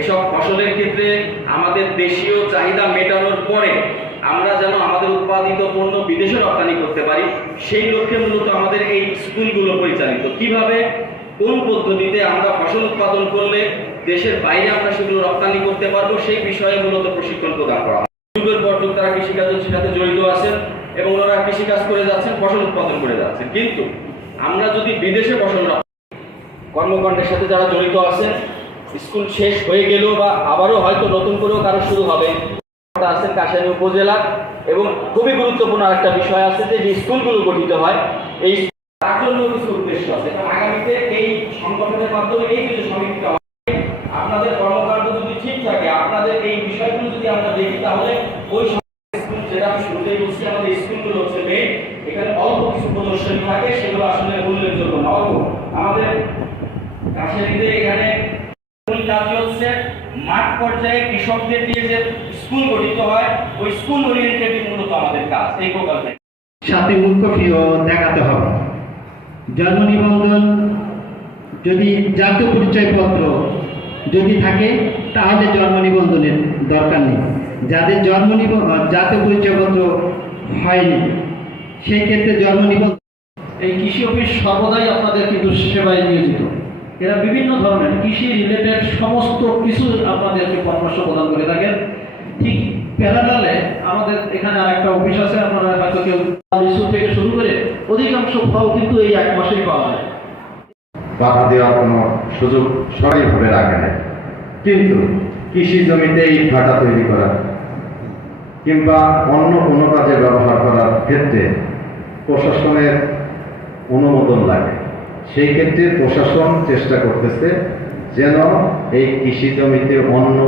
এসব ফসলের ক্ষেত্রে আমাদের দেশীয় চাহিদা মেটানোর পরে আমরা যেন আমাদের উৎপাদিত পণ্য বিদেশে রপ্তানি করতে পারি, সেই লক্ষ্যে মূলত আমাদের এই স্কুলগুলো পরিচালিত। কীভাবে? কোন পদ্ধতিতে আমরা ফসল উৎপাদন করলে দেশের বাইরে আমরা সেগুলো রপ্তানি করতে পারব, সেই বিষয়ে মূলত প্রশিক্ষণ প্রদান করা যুগের পর যুগ তারা কৃষিকাজের সাথে জড়িত আছেন এবং ওনারা কৃষিকাজ করে যাচ্ছেন, ফসল উৎপাদন করে যাচ্ছেন। কিন্তু আমরা যদি বিদেশে ফসল কর্মকাণ্ডের সাথে যারা জড়িত আছেন স্কুল শেষ হয়ে গেলেও বা আবারও হয়তো নতুন করেও কারও শুরু হবে। আছেন কাশারি উপজেলা এবং খুবই গুরুত্বপূর্ণ একটা বিষয় আছে যে যে স্কুলগুলো গঠিত হয় এই তার জন্য কিছু উদ্দেশ্য আছে। আগামীতে এই সংগঠনের মাধ্যমে এই হয়, আপনাদের কর্মকাণ্ড যদি ঠিক থাকে আপনাদের এই বিষয়গুলো যদি আমরা দেখি তাহলে ওই স্কুল যেটা আমি শুরুতেই বলছি আমাদের স্কুলগুলো হচ্ছে মেইন এখানে অল্প কিছু প্রদর্শনী থাকে সেগুলো আসলে উল্লেখযোগ্য না অল্প। আমাদের কাছেরিতে কাজ হচ্ছে? মাঠ পর্যায়ে কৃষকদের দিয়ে যে স্কুল গঠিত হয় ওই স্কুল ওরিয়েন্টেড মূলত আমাদের কাজ এই প্রকল্পে। সাথে মুখ্য ফিও দেখাতে হবে। জন্ম নিবন্ধন যদি জাতীয় পরিচয়পত্র যদি থাকে তাহলে জন্ম নিবন্ধনের দরকার নেই। যাদের জন্ম নিবন্ধন জাতীয় পরিচয়পত্র হয়নি সেই ক্ষেত্রে জন্ম নিবন্ধন এই কৃষি অফিস সর্বদাই আপনাদের কিন্তু সেবায় নিয়োজিত। এরা বিভিন্ন ধরনের কৃষি রিলেটেড সমস্ত কিছু আপনাদেরকে পরামর্শ প্রদান করে থাকেন। ঠিক প্যারালালে আমাদের এখানে আরেকটা অফিস আছে, আপনারা হয়তো কেউ লিচু থেকে শুরু করে অধিকাংশ ফল কিন্তু এই এক মাসেই পাওয়া যায়। বাধা দেওয়ার কোনো সুযোগ সরকারিভাবে রাখে না কিন্তু কৃষি জমিতে ইট ভাটা তৈরি করা কিংবা অন্য কোনো কাজে ব্যবহার করার ক্ষেত্রে প্রশাসনের অনুমোদন লাগে। সেই ক্ষেত্রে প্রশাসন চেষ্টা করতেছে যেন এই কৃষি জমিতে অন্য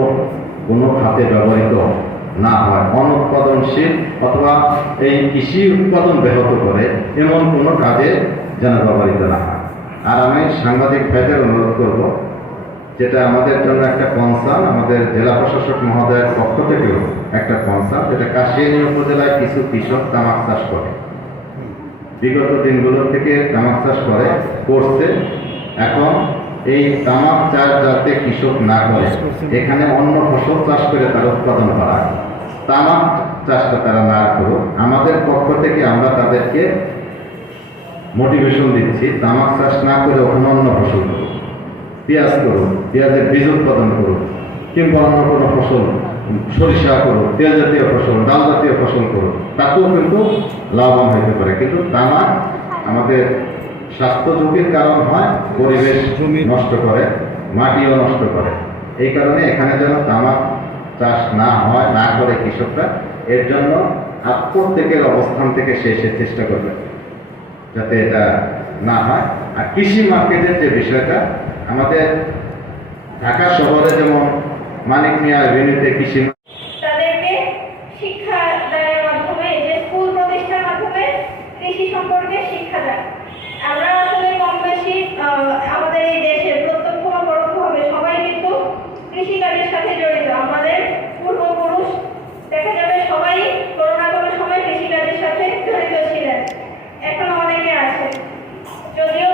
কোনো খাতে ব্যবহৃত না হয়, অনুৎপাদনশীল অথবা এই কৃষি উৎপাদন ব্যাহত করে এমন কোনো কাজে যেন ব্যবহৃত না হয়। আর আমি সাংবাদিক ভাইদের অনুরোধ করব, যেটা আমাদের জন্য একটা কনসার্ন আমাদের জেলা প্রশাসক মহোদয়ের পক্ষ থেকেও একটা কনসার্ন যেটা কাশিয়ানী উপজেলায় কিছু কৃষক তামাক চাষ করে। বিগত দিনগুলোর থেকে তামাক চাষ করে, করছে। এখন এই তামাক চাষ যাতে কৃষক না করে, এখানে অন্য ফসল চাষ করে তার উৎপাদন করা। তামাক চাষটা তারা না করুক। আমাদের পক্ষ থেকে আমরা তাদেরকে মোটিভেশন দিচ্ছি, তামাক চাষ না করে ওখানে অন্য ফসল করুন পেঁয়াজ করুন পেঁয়াজের বীজ উৎপাদন করুক, কিংবা অন্য কোনো ফসল সরিষা করুন তেল জাতীয় ফসল ডাল জাতীয় ফসল করুন তাতেও কিন্তু লাভবান হতে পারে। কিন্তু তামাক আমাদের স্বাস্থ্য ঝুঁকির কারণ হয় পরিবেশ নষ্ট করে মাটিও নষ্ট করে। এই কারণে এখানে যেন তামাক চাষ না হয় না করে কৃষকরা এর জন্য প্রত্যেকের অবস্থান থেকে সে সে চেষ্টা করবে যাতে এটা না হয়। আর কৃষি মার্কেটের যে বিষয়টা আমাদের ঢাকা শহরে যেমন মানিক মিয়া এভিনিউতে কৃষি তাদেরকে শিক্ষা দানের মাধ্যমে, যে স্কুল প্রতিষ্ঠার মাধ্যমে কৃষি সম্পর্কে শিক্ষা দেয়। আমরা আসলে কম বেশি আমাদের এই দেশের প্রত্যক্ষ বা পরোক্ষভাবে সবাই কিন্তু কৃষিকাজের সাথে জড়িত। আমাদের পূর্বপুরুষ, দেখা যাবে সবাই করোনা কোনো সময় কৃষিকাজের সাথে জড়িত ছিলেন। এখনও অনেকে আছে। যদিও